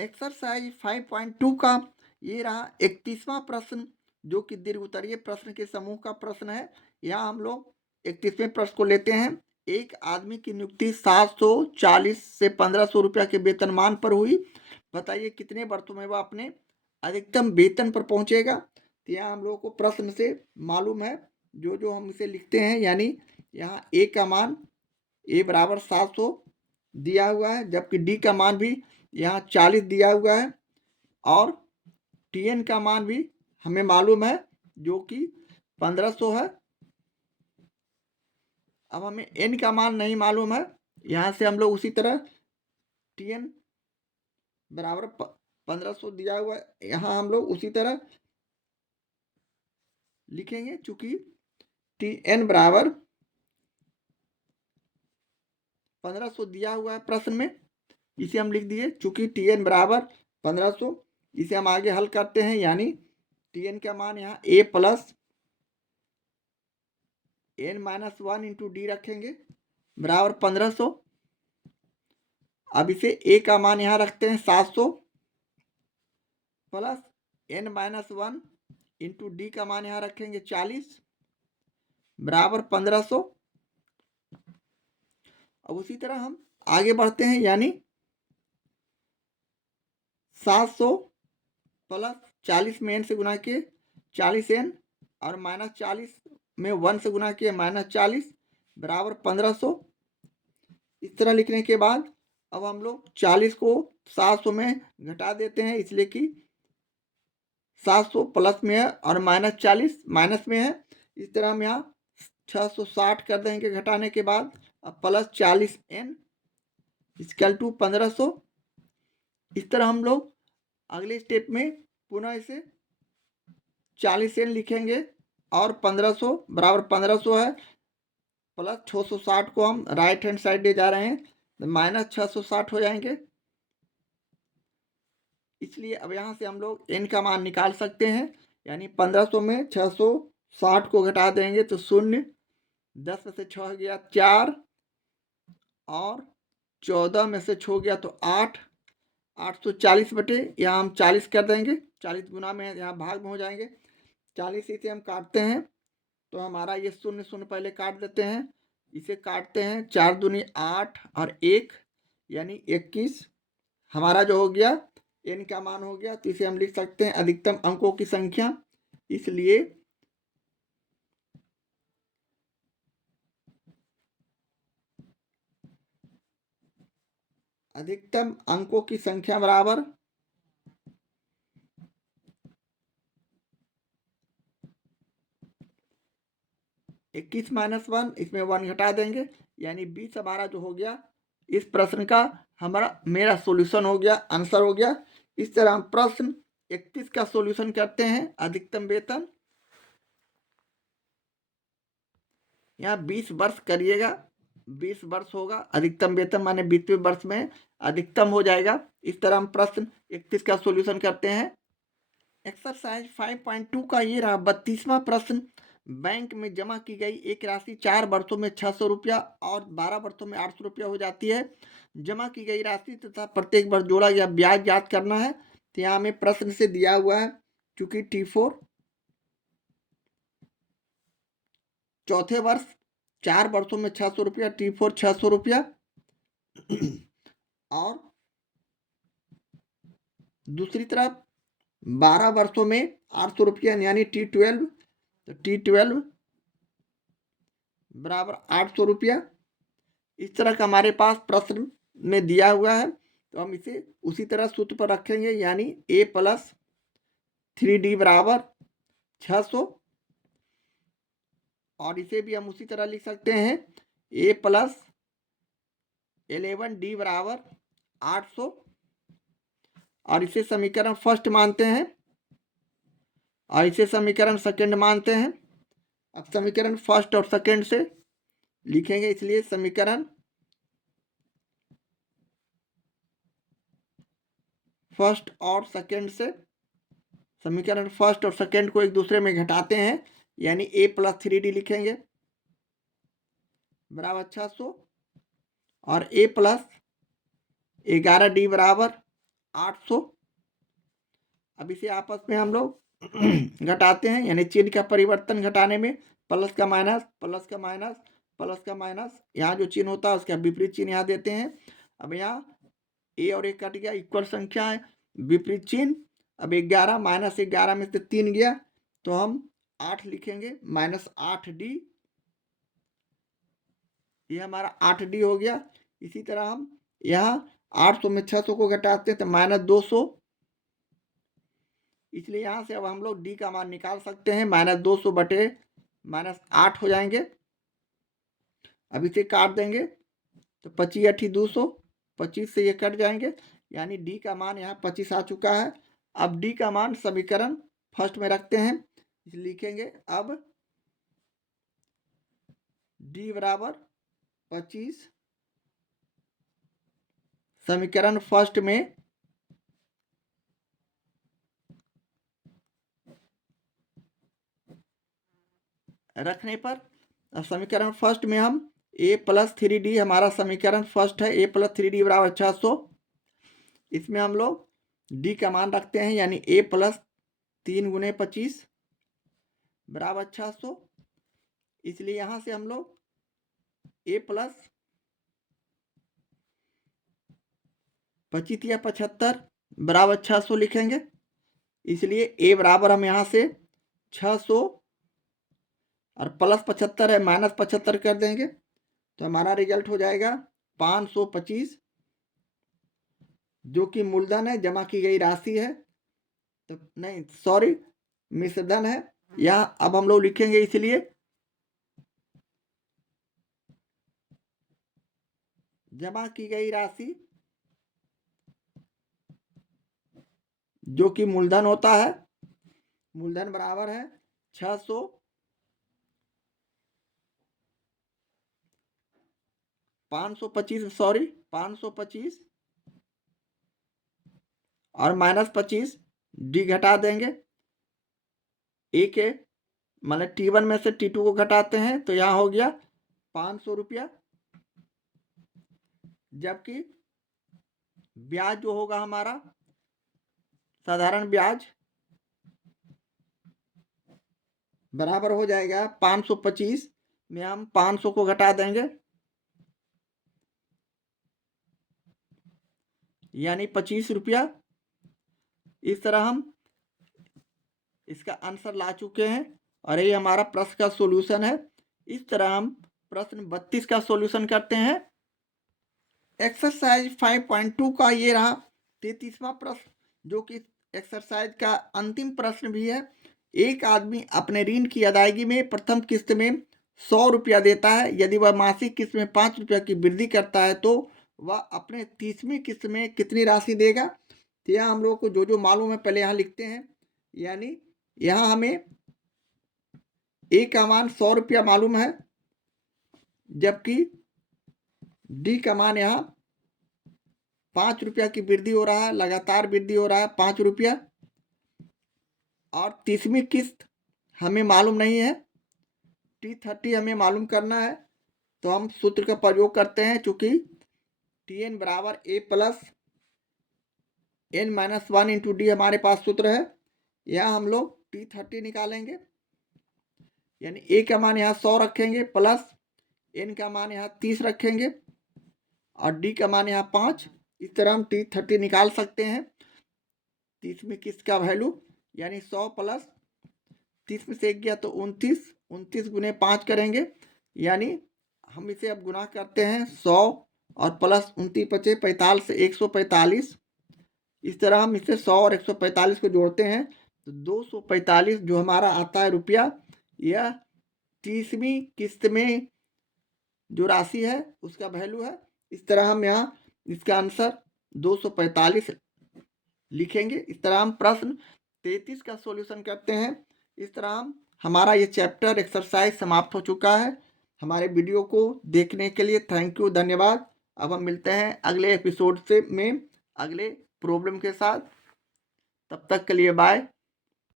Exercise 5.2 का ये रहा 31वां प्रश्न, जो कि दीर्घ उत्तरीय प्रश्न के समूह का प्रश्न है। यहाँ हम लोग 31वें प्रश्न को लेते हैं। एक आदमी की नियुक्ति 740 से 1500 रुपया के वेतनमान पर हुई। बताइए कितने वर्षों में वह अपने अधिकतम वेतन पर पहुंचेगा। तो यहाँ हम लोगों को प्रश्न से मालूम है जो जो हम इसे लिखते हैं, यानी यहाँ ए का मान ए बराबर 700 दिया हुआ है, जबकि डी का मान भी यहाँ 40 दिया हुआ है और टी एन का मान भी हमें मालूम है जो कि 1500 है। अब हमें एन का मान नहीं मालूम है, यहाँ से हम लोग उसी तरह टी एन बराबर 1500 दिया हुआ है, यहाँ हम लोग उसी तरह लिखेंगे। चूंकि टी एन बराबर 1500 दिया हुआ है प्रश्न में, इसे हम लिख दिए। चूंकि टी एन बराबर 1500, इसे हम आगे हल करते हैं, यानी टी एन का मान यहाँ a plus n minus 1 into d रखेंगे बराबर 1500। अब इसे ए का मान यहाँ रखते हैं 700 plus n minus 1 into d का मान यहाँ रखेंगे 40 बराबर 1500। अब उसी तरह हम आगे बढ़ते हैं, यानी 700 प्लस 40 में एन से गुना किए 40 एन और माइनस 40 में 1 से गुना किए माइनस 40 बराबर 1500। इस तरह लिखने के बाद अब हम लोग 40 को 700 में घटा देते हैं, इसलिए कि 700 प्लस में है और माइनस 40 माइनस में है। इस तरह हम यहाँ 660 कर देंगे घटाने के बाद। अब प्लस 40 एन इक्वल टू 1500। इस तरह हम लोग अगले स्टेप में पुनः इसे 40 एन लिखेंगे और 1500 बराबर 1500 है, प्लस 660 को हम राइट हैंड साइड ले जा रहे हैं तो माइनस 660 हो जाएंगे। इसलिए अब यहाँ से हम लोग एन का मान निकाल सकते हैं, यानी 1500 में 660 को घटा देंगे तो 0, 10 में से 6 गया 4 और 14 में से 6 गया तो 8, 840 बटे यहाँ हम 40 कर देंगे, 40 गुना में यहाँ भाग में हो जाएंगे। 40 इसे हम काटते हैं तो हमारा ये 0 0 पहले काट देते हैं, इसे काटते हैं 4 दूनी 8 और 1 यानी 21 हमारा जो हो गया एन का मान हो गया। तो इसे हम लिख सकते हैं अधिकतम अंकों की संख्या। इसलिए अधिकतम अंकों की संख्या बराबर 21 माइनस 1, इसमें 1 घटा देंगे यानी 20 हमारा जो हो गया इस प्रश्न का हमारा मेरा सॉल्यूशन हो गया, आंसर हो गया। इस तरह हम प्रश्न 31 का सॉल्यूशन करते हैं। अधिकतम वेतन यहाँ 20 वर्ष करिएगा, 20 वर्ष होगा अधिकतम वेतन, माने 20वें वर्ष में अधिकतम हो जाएगा। इस तरह हम प्रश्न 31 का सॉल्यूशन करते हैं। एक्सरसाइज 5.2 का ये रहा 32वां प्रश्न। बैंक में जमा की गई एक राशि 4 वर्षों में 600 रुपया और 12 वर्षों में 800 रुपया हो जाती है। जमा की गई राशि तथा प्रत्येक वर्ष जोड़ा गया ब्याज याद करना है। तो यहाँ हमें प्रश्न से दिया हुआ है, चूंकि T4 चौथे वर्ष 4 वर्षों में 600 रुपया, T4 600 रुपया और दूसरी तरफ 12 वर्षों में 800 रुपया यानी T12, तो T12 बराबर 800 रुपया। इस तरह का हमारे पास प्रश्न में दिया हुआ है, तो हम इसे उसी तरह सूत्र पर रखेंगे, यानी a प्लस 3d बराबर 600 और इसे भी हम उसी तरह लिख सकते हैं a प्लस 11d बराबर 800 और इसे समीकरण फर्स्ट मानते हैं और इसे समीकरण सेकंड मानते हैं। अब समीकरण फर्स्ट और सेकंड से लिखेंगे, इसलिए समीकरण फर्स्ट और सेकंड से समीकरण फर्स्ट और सेकंड को एक दूसरे में घटाते हैं, यानी a प्लस 3d लिखेंगे बराबर 600 और a प्लस 11d बराबर 800। अब इसे आपस में हम लोग घटाते हैं, यानी चिन्ह का परिवर्तन घटाने में प्लस का माइनस, प्लस का माइनस, प्लस का माइनस, यहाँ जो चिन्ह होता है उसका विपरीत चिन्ह यहाँ देते हैं। अब यहाँ ए और ए कट गया, इक्वल संख्या है, विपरीत चिन्ह। अब 11 माइनस 11 में से 3 गया तो हम 8 लिखेंगे, -8d, ये हमारा 8d हो गया। इसी तरह हम यहाँ 800 में 600 को घटाते हैं तो -200, इसलिए यहाँ से अब हम लोग d का मान निकाल सकते हैं, -200 बटे -8 हो जाएंगे। अब इसे काट देंगे तो 25 8 200, 25 से ये कट जाएंगे, यानी d का मान यहाँ 25 आ चुका है। अब d का मान समीकरण फर्स्ट में रखते हैं, लिखेंगे अब d बराबर 25 समीकरण फर्स्ट में रखने पर समीकरण फर्स्ट में हम a + 3d, हमारा समीकरण फर्स्ट है, a + 3d बराबर 600। इसमें हम लोग d का मान रखते हैं, यानी a + 3 × 25 बराबर 600। इसलिए यहाँ से हम लोग a + 25 या 75 बराबर 600 लिखेंगे। इसलिए a बराबर हम यहाँ से 600 और प्लस 75 है, -75 कर देंगे तो हमारा रिजल्ट हो जाएगा 525, जो कि मूलधन है, जमा की गई राशि है, तो नहीं सॉरी मिश्रधन है। यहाँ अब हम लोग लिखेंगे, इसलिए जमा की गई राशि जो कि मूलधन होता है, मूलधन बराबर है 600 525 और -25 डी घटा देंगे, ए के मतलब T1 में से T2 को घटाते हैं तो यहाँ हो गया 500 रुपया। जबकि ब्याज जो होगा हमारा साधारण ब्याज बराबर हो जाएगा 525 में हम 500 को घटा देंगे, यानी 25 रुपया। इस तरह हम इसका आंसर ला चुके हैं और ये हमारा प्रश्न का सॉल्यूशन है। इस तरह हम प्रश्न 32 का सॉल्यूशन करते हैं। एक्सरसाइज 5.2 का ये रहा 33वां प्रश्न, जो कि एक्सरसाइज का अंतिम प्रश्न भी है। एक आदमी अपने ऋण की अदायगी में प्रथम किस्त में 100 रुपया देता है। यदि वह मासिक किस्त में 5 रुपया की वृद्धि करता है तो वह अपने 30वीं किस्त में कितनी राशि देगा। तो यहाँ हम लोग को जो जो मालूम है पहले यहाँ लिखते हैं, यानी यहाँ हमें ए का मान 100 रुपया मालूम है, जबकि डी का मान यहाँ 5 रुपया की वृद्धि हो रहा है, लगातार वृद्धि हो रहा है 5 रुपया। और 30वीं किस्त हमें मालूम नहीं है, T30 हमें मालूम करना है, तो हम सूत्र का प्रयोग करते हैं। चूंकि Tn बराबर a + n - 1 × d हमारे पास सूत्र है, यहाँ हम लोग T30 निकालेंगे, यानी a का मान यहाँ 100 रखेंगे प्लस n का मान यहाँ 30 रखेंगे और d का मान यहाँ 5। इस तरह हम T30 निकाल सकते हैं 30वीं किस्त का वैल्यू, यानी 100 + 30 में से 1 गया तो 29, 29 × 5 करेंगे, यानी हम इसे अब गुना करते हैं 100 और प्लस 29 × 5 45 से 145। इस तरह हम इसे 100 और 145 को जोड़ते हैं तो 245 जो हमारा आता है रुपया, यह 30वीं किस्त में जो राशि है उसका वैल्यू है। इस तरह हम यहाँ इसका आंसर 245 लिखेंगे। इस तरह हम प्रश्न 33 का सॉल्यूशन करते हैं। इस तरह हम हमारा ये चैप्टर एक्सरसाइज समाप्त हो चुका है। हमारे वीडियो को देखने के लिए थैंक यू, धन्यवाद। अब हम मिलते हैं अगले एपिसोड में अगले प्रॉब्लम के साथ। तब तक के लिए बाय।